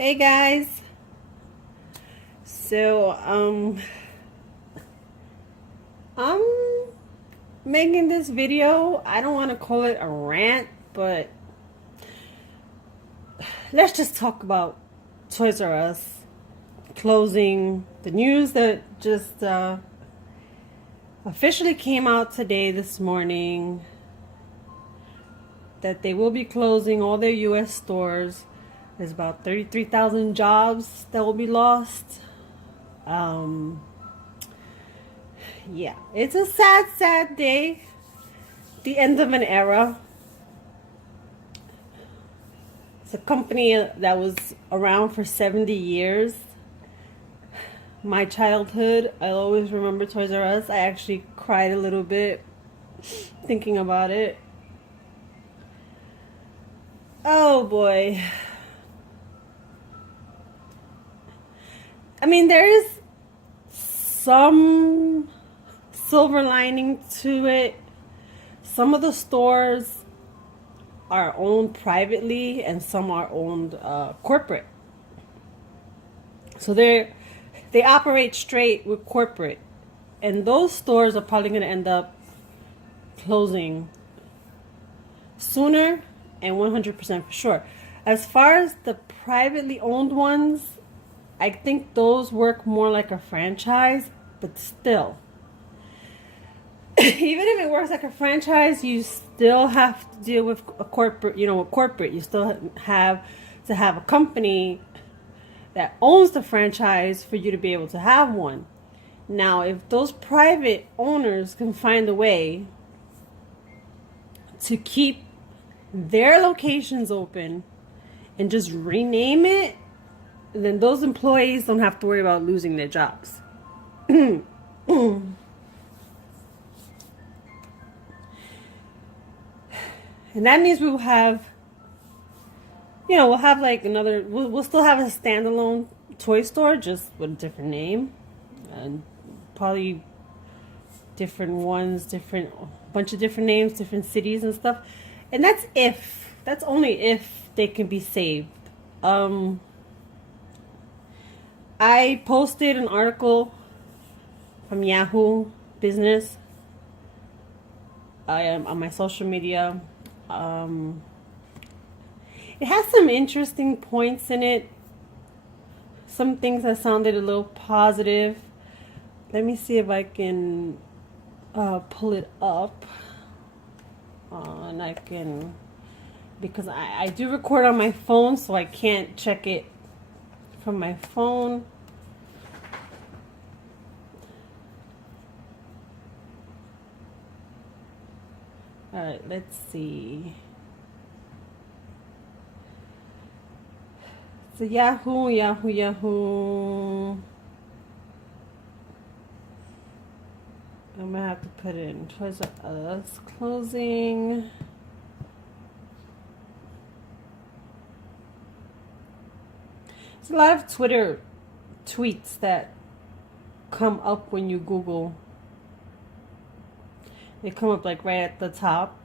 Hey guys. So I'm making this video. I don't want to call it a rant, but let's just talk about Toys R Us closing. The news that just officially came out today, this morning, that they will be closing all their US stores. There's about 33,000 jobs that will be lost. Yeah, it's a sad, sad day. The end of an era. It's a company that was around for 70 years. My childhood, I'll always remember Toys R Us. I actually cried a little bit thinking about it. Oh boy. I mean, there is some silver lining to it. Some of the stores are owned privately and some are owned corporate. So they operate straight with corporate, and those stores are probably going to end up closing sooner and 100% for sure. As far as the privately owned ones, I think those work more like a franchise, but still, even if it works like a franchise, you still have to deal with a corporate, with corporate. You still have to have a company that owns the franchise for you to be able to have one. Now, if those private owners can find a way to keep their locations open and just rename it, then those employees don't have to worry about losing their jobs. And that means we will have, we'll have like we'll still have a standalone toy store, just with a different name. And probably different ones, bunch of different names, different cities and stuff. And that's only if they can be saved. I posted an article from Yahoo Business on my social media. It has some interesting points in it. Some things that sounded a little positive. Let me see if I can pull it up. And I can, because I do record on my phone, so I can't check it from my phone. All right, let's see. So Yahoo. I'm gonna have to put it in Toys R Us closing. There's a lot of Twitter tweets that come up when you Google. They come up like right at the top.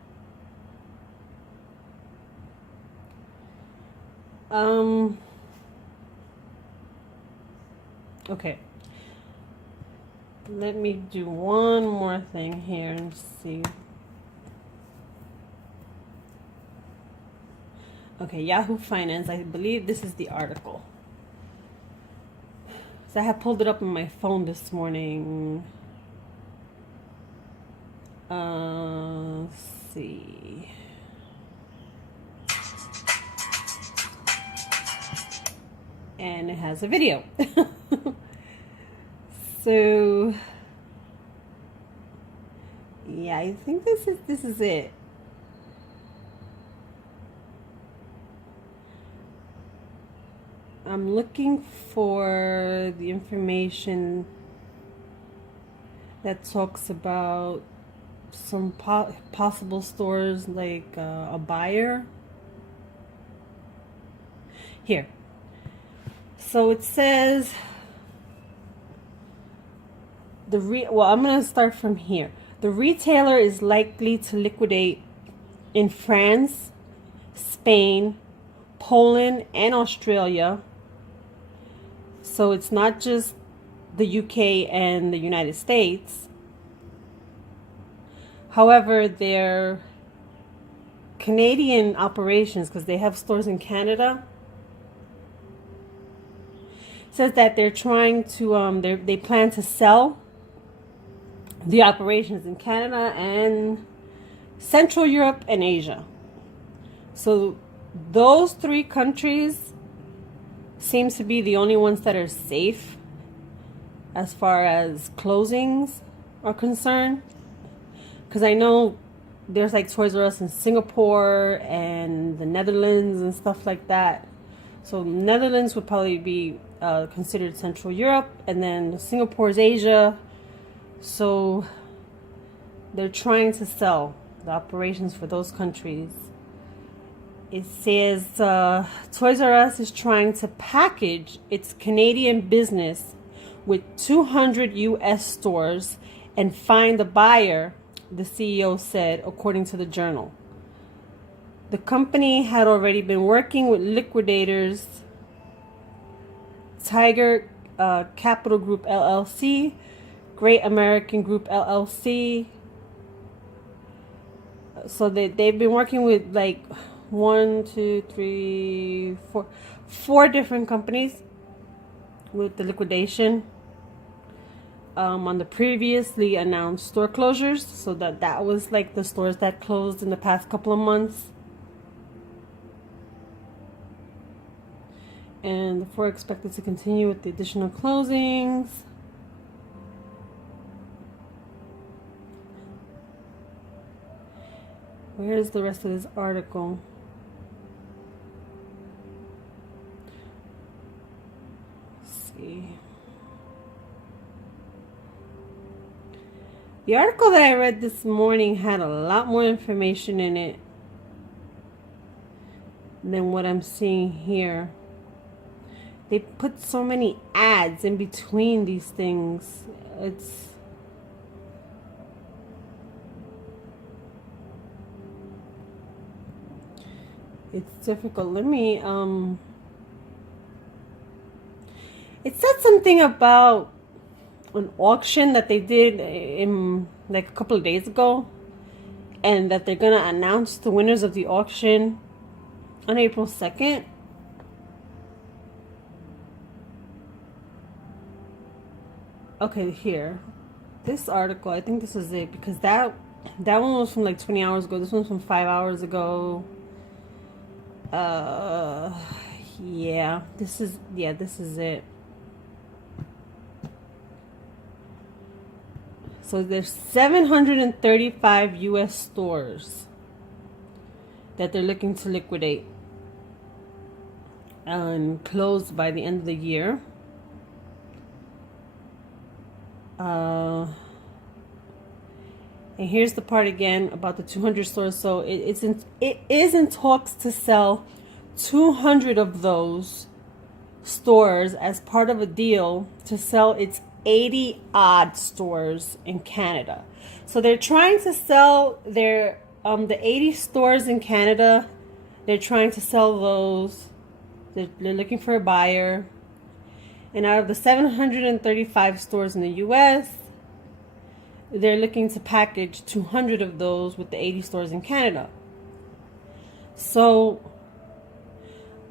Okay. Let me do one more thing here and see. Okay, Yahoo Finance. I believe this is the article. So I have pulled it up on my phone this morning. Let's see. And it has a video. So yeah, I think this is it. I'm looking for the information that talks about some possible stores, like a buyer. Here. So it says well, I'm going to start from here. The retailer is likely to liquidate in France, Spain, Poland, and Australia So it's not just the UK and the United States. However, their Canadian operations, because they have stores in Canada, says that they're trying to they plan to sell the operations in Canada and Central Europe and Asia. So those three countries seems to be the only ones that are safe as far as closings are concerned. Because I know there's like Toys R Us in Singapore and the Netherlands and stuff like that. So Netherlands would probably be considered Central Europe, and then Singapore's Asia. So they're trying to sell the operations for those countries. It says Toys R Us is trying to package its Canadian business with 200 U.S. stores and find a buyer, the CEO said, according to the Journal. The company had already been working with liquidators Tiger Capital Group LLC, Great American Group LLC. So they've been working with like 4 different companies with the liquidation on the previously announced store closures. So that was like the stores that closed in the past couple of months. And the 4 expected to continue with the additional closings. Where's the rest of this article? Let's see. The article that I read this morning had a lot more information in it than what I'm seeing here. They put so many ads in between these things. It's difficult. Let me it said something about an auction that they did in like a couple of days ago, and that they're gonna announce the winners of the auction on April 2nd. Okay, here. This article, I think this is it, because that one was from like 20 hours ago. This one's from 5 hours ago. Yeah, this is it. So there's 735 US stores that they're looking to liquidate and close by the end of the year. And here's the part again about the 200 stores. So it is in talks to sell 200 of those stores as part of a deal to sell its 80 odd stores in Canada. So they're trying to sell their the 80 stores in Canada. They're trying to sell those. They're looking for a buyer. And out of the 735 stores in the US, they're looking to package 200 of those with the 80 stores in Canada. So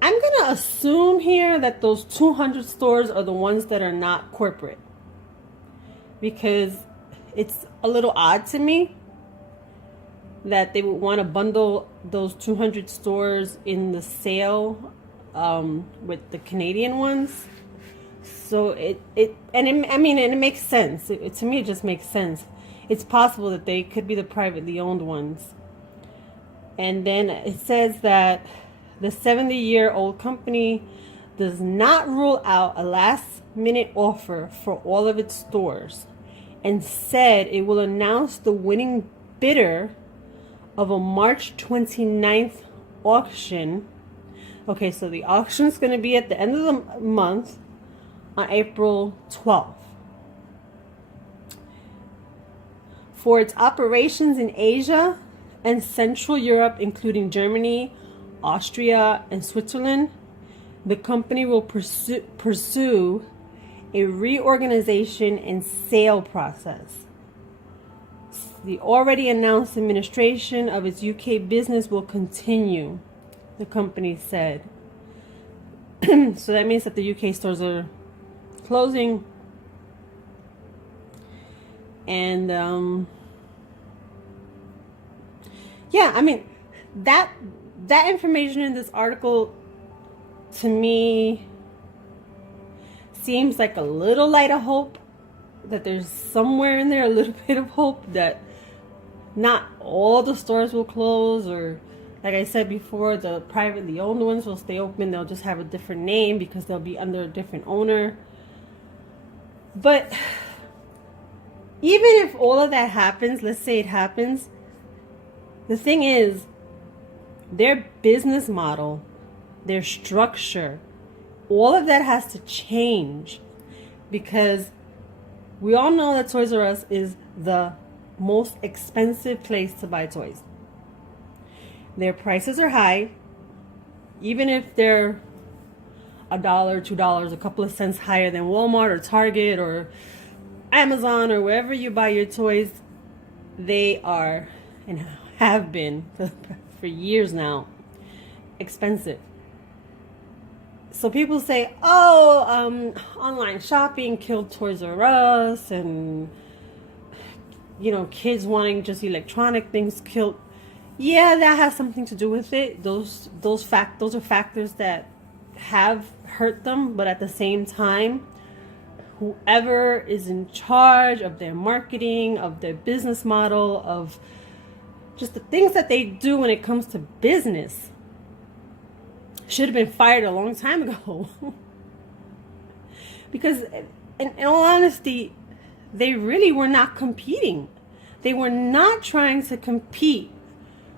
I'm going to assume here that those 200 stores are the ones that are not corporate, because it's a little odd to me that they would want to bundle those 200 stores in the sale with the Canadian ones. So it makes sense. To me, it just makes sense. It's possible that they could be the privately owned ones. And then it says that the 70-year-old company does not rule out a last-minute offer for all of its stores, and said it will announce the winning bidder of a March 29th auction. Okay, so the auction is going to be at the end of the month, on April 12th. For its operations in Asia and Central Europe, including Germany, Austria, and Switzerland, the company will pursue a reorganization and sale process. The already announced administration of its UK business will continue, the company said. So that means that the UK stores are closing. And yeah, I mean, that information in this article to me seems like a little light of hope, that there's somewhere in there a little bit of hope that not all the stores will close, or like I said before, the privately owned ones will stay open. They'll just have a different name because they'll be under a different owner. But even if all of that happens, let's say it happens, the thing is, their business model, their structure, all of that has to change, because we all know that Toys R Us is the most expensive place to buy toys. Their prices are high, even if they're $1, $2, a couple of cents higher than Walmart or Target or Amazon or wherever you buy your toys. They are, and have been for years now, expensive. So people say, oh, online shopping killed Toys R Us, and kids wanting just electronic things killed. Yeah, that has something to do with it. Those are factors that have hurt them, but at the same time, whoever is in charge of their marketing, of their business model, of just the things that they do when it comes to business, should have been fired a long time ago. Because in all honesty, they really were not competing. They were not trying to compete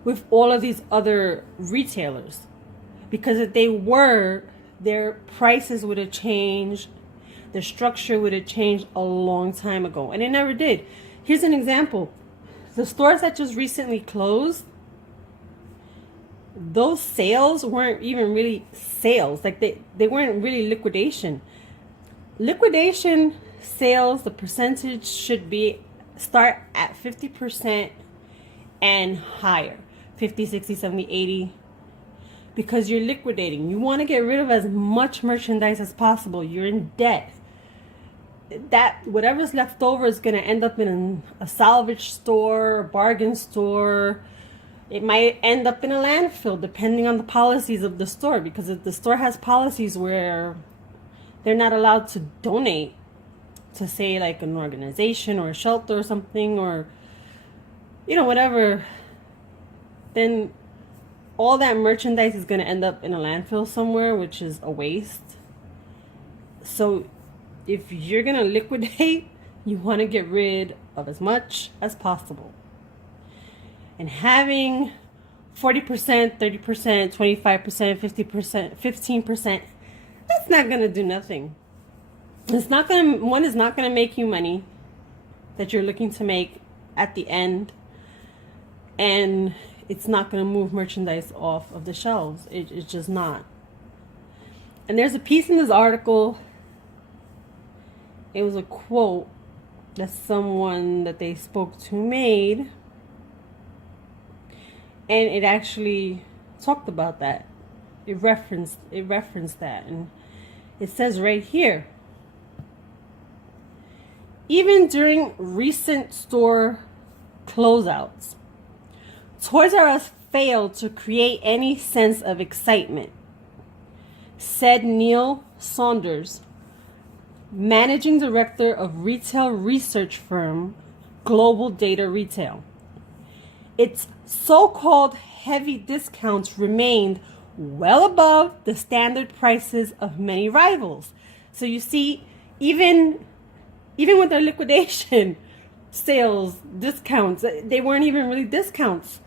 with all of these other retailers. Because if they were, their prices would have changed. Their structure would have changed a long time ago. And it never did. Here's an example. The stores that just recently closed, those sales weren't even really sales. Like they weren't really liquidation. Liquidation sales, the percentage should be start at 50% and higher. 50, 60, 70, 80. Because you're liquidating. You want to get rid of as much merchandise as possible. You're in debt. That whatever's left over is going to end up in a salvage store, a bargain store. It might end up in a landfill depending on the policies of the store, because if the store has policies where they're not allowed to donate to, say, like an organization or a shelter or something, or whatever, then all that merchandise is going to end up in a landfill somewhere, which is a waste. So if you're going to liquidate, you want to get rid of as much as possible. And having 40%, 30%, 25%, 50%, 15%, that's not going to do nothing. One is not going to make you money that you're looking to make at the end. And it's not going to move merchandise off of the shelves. It's just not. And there's a piece in this article. It was a quote that someone that they spoke to made. And it actually talked about that. It referenced that. And it says right here, even during recent store closeouts, Toys R Us failed to create any sense of excitement, said Neil Saunders, managing director of retail research firm Global Data Retail. Its so-called heavy discounts remained well above the standard prices of many rivals. So you see, even with their liquidation sales, discounts, they weren't even really discounts.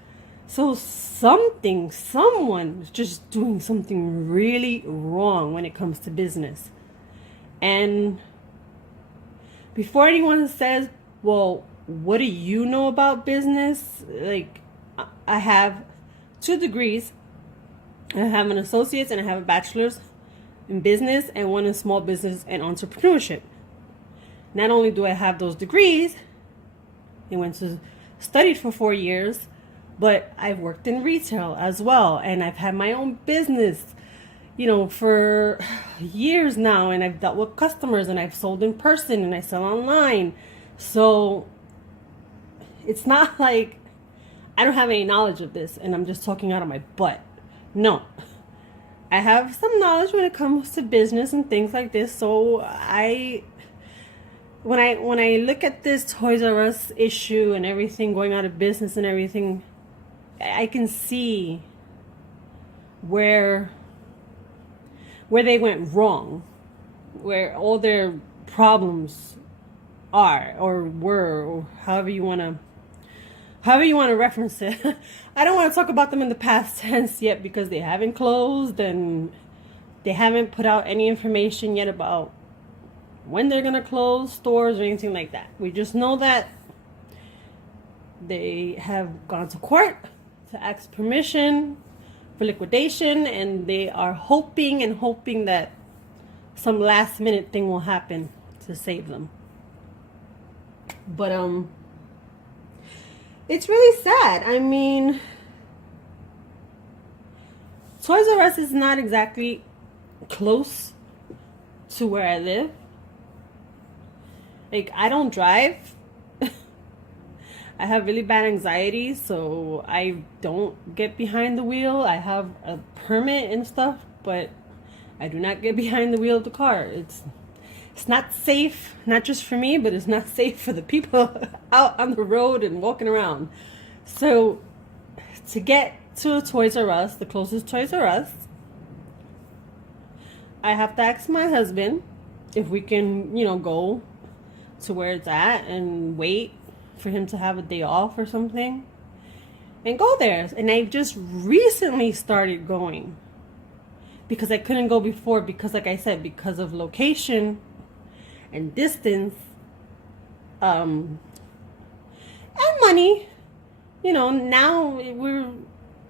So someone was just doing something really wrong when it comes to business. And before anyone says, well, what do you know about business? Like, I have 2 degrees. I have an associate's and I have a bachelor's in business and one in small business and entrepreneurship. Not only do I have those degrees, I went to studied for 4 years, but I've worked in retail as well, and I've had my own business, for years now, and I've dealt with customers, and I've sold in person, and I sell online. So it's not like I don't have any knowledge of this and I'm just talking out of my butt. No. I have some knowledge when it comes to business and things like this. So when I look at this Toys R Us issue and everything going out of business and everything, I can see where they went wrong, where all their problems are or were, or however you want to reference it. I don't want to talk about them in the past tense yet because they haven't closed and they haven't put out any information yet about when they're going to close stores or anything like that. We just know that they have gone to court to ask permission for liquidation, and they are hoping that some last minute thing will happen to save them. But it's really sad. I mean, Toys R Us is not exactly close to where I live. Like, I don't drive. I have really bad anxiety, so I don't get behind the wheel. I have a permit and stuff, but I do not get behind the wheel of the car. It's not safe, not just for me, but it's not safe for the people out on the road and walking around. So to get to a Toys R Us, the closest Toys R Us, I have to ask my husband if we can, go to where it's at and wait for him to have a day off or something and go there. And I just recently started going because I couldn't go before because, like I said, because of location and distance, and money. Now we're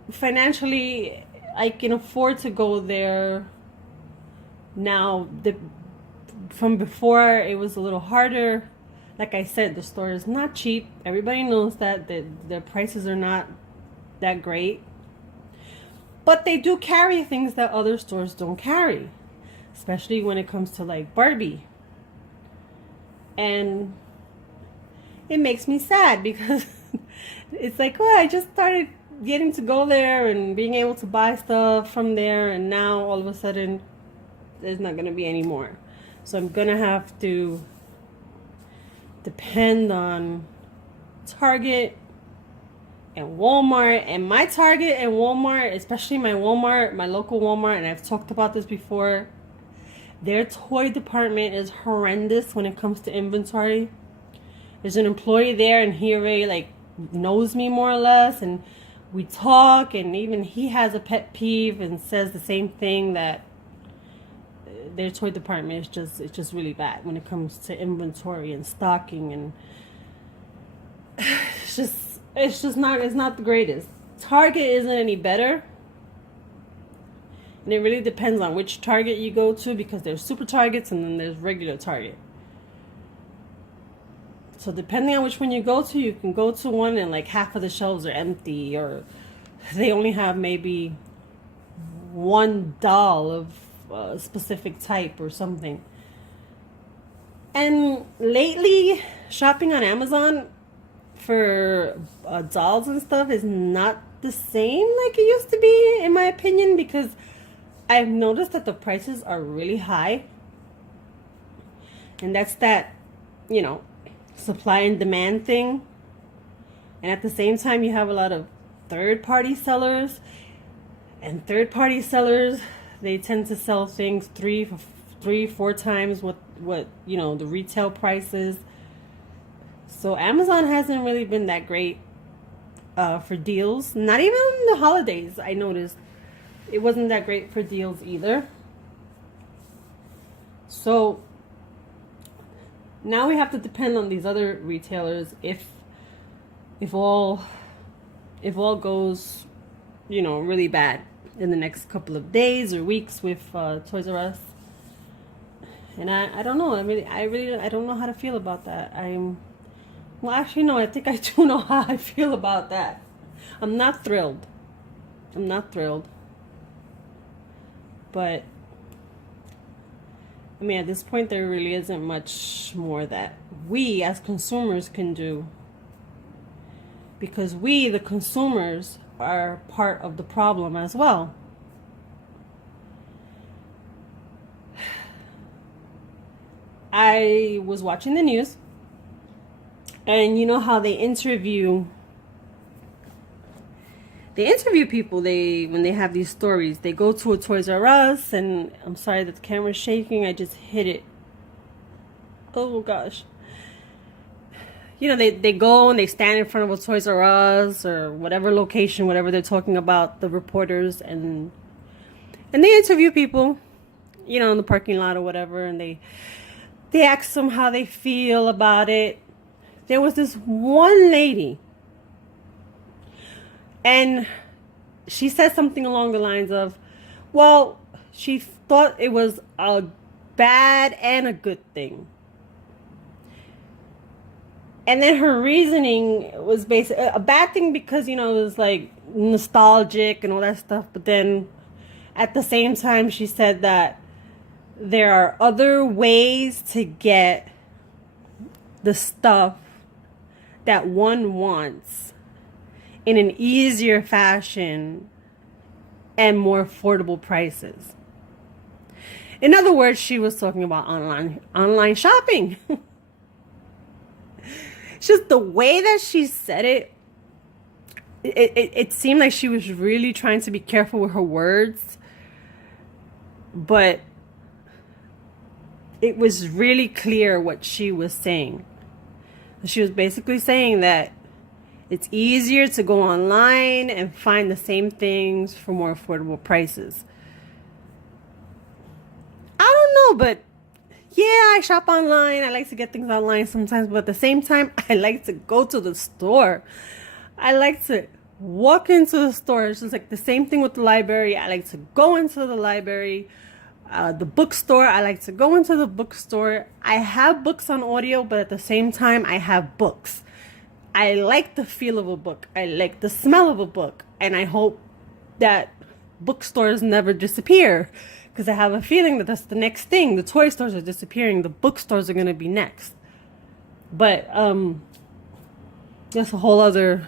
financially, I can afford to go there. Now, from before, it was a little harder. Like I said, the store is not cheap. Everybody knows that their prices are not that great. But they do carry things that other stores don't carry, especially when it comes to like Barbie. And it makes me sad because it's like, oh, I just started getting to go there and being able to buy stuff from there, and now all of a sudden there's not going to be any more. So I'm going to have to depend on Target and Walmart. And my Target and Walmart, especially my Walmart, my local Walmart, and I've talked about this before, their toy department is horrendous when it comes to inventory. There's an employee there, and he already knows me more or less, and we talk, and even he has a pet peeve and says the same thing, that their toy department is just really bad when it comes to inventory and stocking, and it's not the greatest. Target isn't any better. And it really depends on which Target you go to, because there's super Targets and then there's regular Target. So depending on which one you go to, you can go to one and half of the shelves are empty, or they only have maybe one doll of a specific type or something. And lately, shopping on Amazon for dolls and stuff is not the same like it used to be, in my opinion, because I've noticed that the prices are really high. And that's that, supply and demand thing. And at the same time, you have a lot of third-party sellers. And third-party sellers, they tend to sell things 3-4 times what the retail price is. So Amazon hasn't really been that great for deals. Not even the holidays, I noticed. It wasn't that great for deals either. So now we have to depend on these other retailers if all goes, really bad in the next couple of days or weeks with Toys R Us. And I don't know. I don't know how to feel about that. Well, actually, no, I think I do know how I feel about that. I'm not thrilled. I'm not thrilled. But, I mean, at this point, there really isn't much more that we as consumers can do. Because we, the consumers, are part of the problem as well. I was watching the news, and you know how they interview people, when they have these stories, they go to a Toys R Us, and I'm sorry that the camera's shaking, I just hit it. Oh gosh. You know, they go and they stand in front of a Toys R Us or whatever location, whatever they're talking about, the reporters, and they interview people, you know, in the parking lot or whatever, and they ask them how they feel about it. There was this one lady, and she said something along the lines of, well, she thought it was a bad and a good thing. And then her reasoning was basically a bad thing because, you know, it was like nostalgic and all that stuff. But then at the same time, she said that there are other ways to get the stuff that one wants in an easier fashion and more affordable prices. In other words, she was talking about online shopping. Just the way that she said it seemed like she was really trying to be careful with her words, but it was really clear what she was saying. She was basically saying that it's easier to go online and find the same things for more affordable prices. I don't know, but yeah, I shop online. I like to get things online sometimes, but at the same time, I like to go to the store. I like to walk into the store. It's just like the same thing with the library. I like to go into the library. The bookstore, I like to go into the bookstore. I have books on audio, but at the same time, I have books. I like the feel of a book. I like the smell of a book. And I hope that bookstores never disappear, because I have a feeling that that's the next thing. The toy stores are disappearing. The bookstores are going to be next. But that's a whole other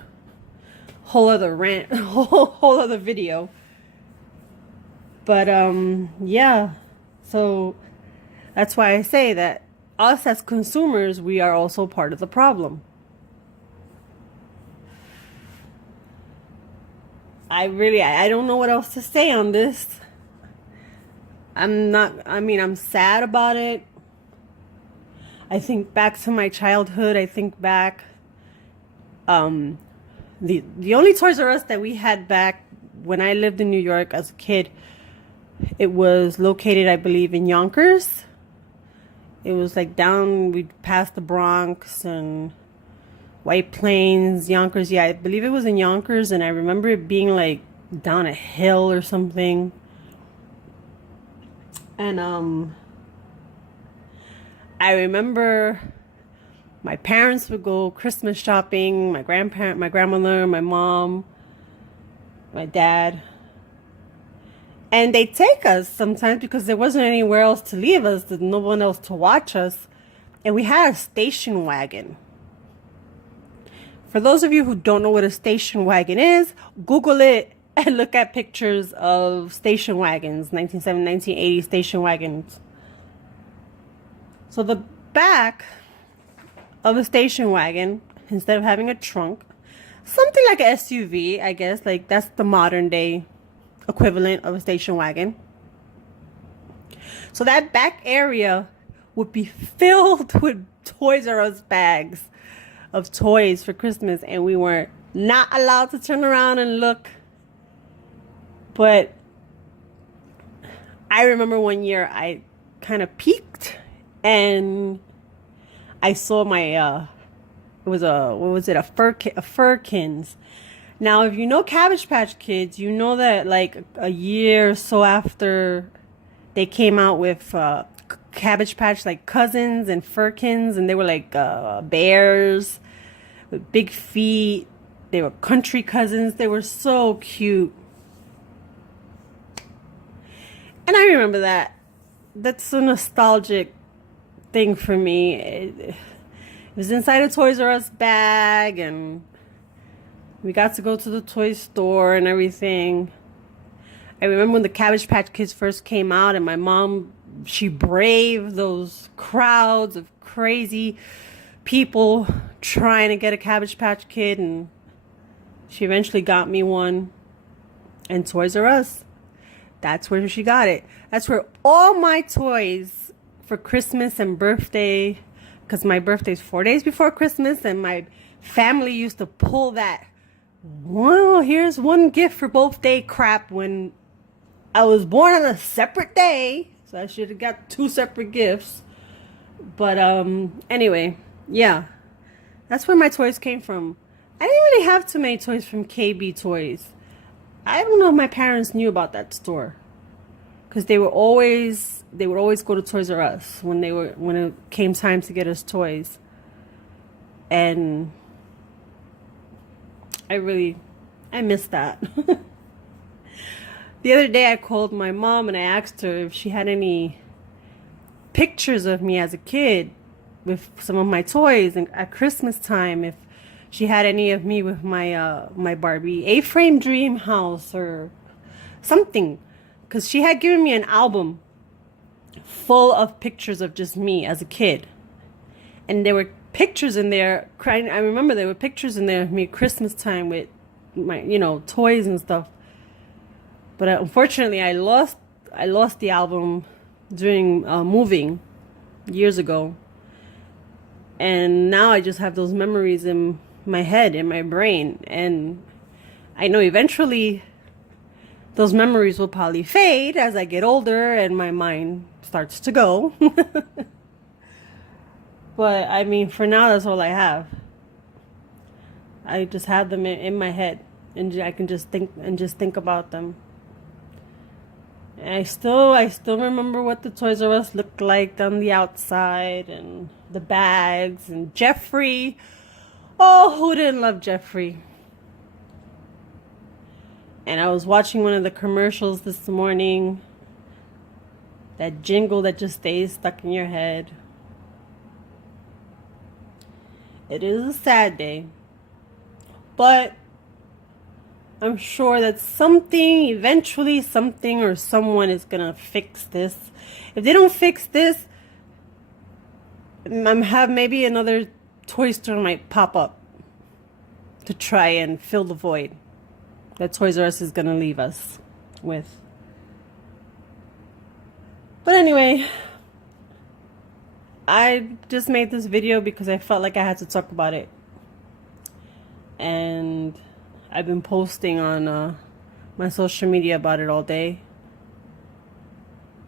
rant, whole other video. But yeah, so that's why I say that us as consumers, we are also part of the problem. I don't know what else to say on this. I'm sad about it. I think back to my childhood. I think back, the only Toys R Us that we had back when I lived in New York as a kid, it was located, I believe, in Yonkers. It was like we passed the Bronx and White Plains, Yonkers. Yeah, I believe it was in Yonkers, and I remember it being like down a hill or something. And I remember my parents would go Christmas shopping, my grandmother, my mom, my dad. And they'd take us sometimes because there wasn't anywhere else to leave us, there's no one else to watch us. And we had a station wagon. For those of you who don't know what a station wagon is, Google it and look at pictures of station wagons, 1970, 1980 station wagons. So the back of a station wagon, instead of having a trunk, something like an SUV, I guess, like that's the modern day equivalent of a station wagon. So that back area would be filled with Toys R Us bags of toys for Christmas, and we were not allowed to turn around and look. But I remember one year I kind of peeked and I saw my it was a Furkins. Now, if you know Cabbage Patch Kids, you know that like a year or so after they came out with Cabbage Patch like cousins and furkins, and they were like bears with big feet. They were country cousins. They were so cute. And I remember that. That's a nostalgic thing for me. It was inside a Toys R Us bag, and we got to go to the toy store and everything. I remember when the Cabbage Patch Kids first came out, and my mom, she braved those crowds of crazy people trying to get a Cabbage Patch Kid, and she eventually got me one. And Toys R Us, that's where she got it. That's where all my toys for Christmas and birthday, because my birthday's 4 days before Christmas, and my family used to pull that, well, here's one gift for both day crap when I was born on a separate day. So I should have got 2 separate gifts. But anyway, yeah. That's where my toys came from. I didn't really have too many toys from KB Toys. I don't know if my parents knew about that store, because they would always go to Toys R Us when it came time to get us toys. And I miss that. The other day I called my mom and I asked her if she had any pictures of me as a kid with some of my toys, and at Christmas time, if she had any of me with my my Barbie A-frame dream house or something, because she had given me an album full of pictures of just me as a kid, and there were pictures in there. I remember there were pictures in there of me at Christmas time with my, toys and stuff. But unfortunately, I lost the album during moving years ago, and now I just have those memories in my head, in my brain, and I know eventually those memories will probably fade as I get older and my mind starts to go. But I mean, for now, that's all I have. I just have them in my head, and I can just think about them. And I still remember what the Toys R Us looked like on the outside, and the bags, and Jeffrey. Oh, who didn't love Jeffrey? And I was watching one of the commercials this morning. That jingle that just stays stuck in your head. It is a sad day, but I'm sure that eventually something or someone is gonna fix this. If they don't fix this, maybe another toy store might pop up to try and fill the void that Toys R Us is gonna leave us with. But anyway, I just made this video because I felt like I had to talk about it. And I've been posting on my social media about it all day.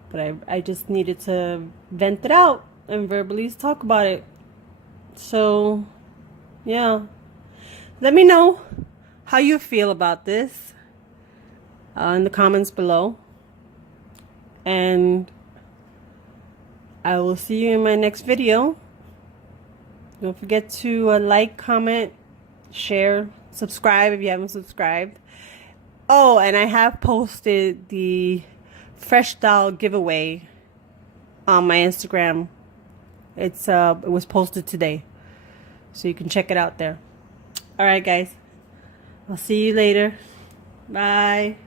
But I just needed to vent it out and verbally talk about it. So, yeah. Let me know how you feel about this in the comments below. And I will see you in my next video. Don't forget to like, comment, share, subscribe if you haven't subscribed. Oh, and I have posted the Fresh Doll giveaway on my Instagram. It was posted today, so you can check it out there. Alright guys, I'll see you later. Bye.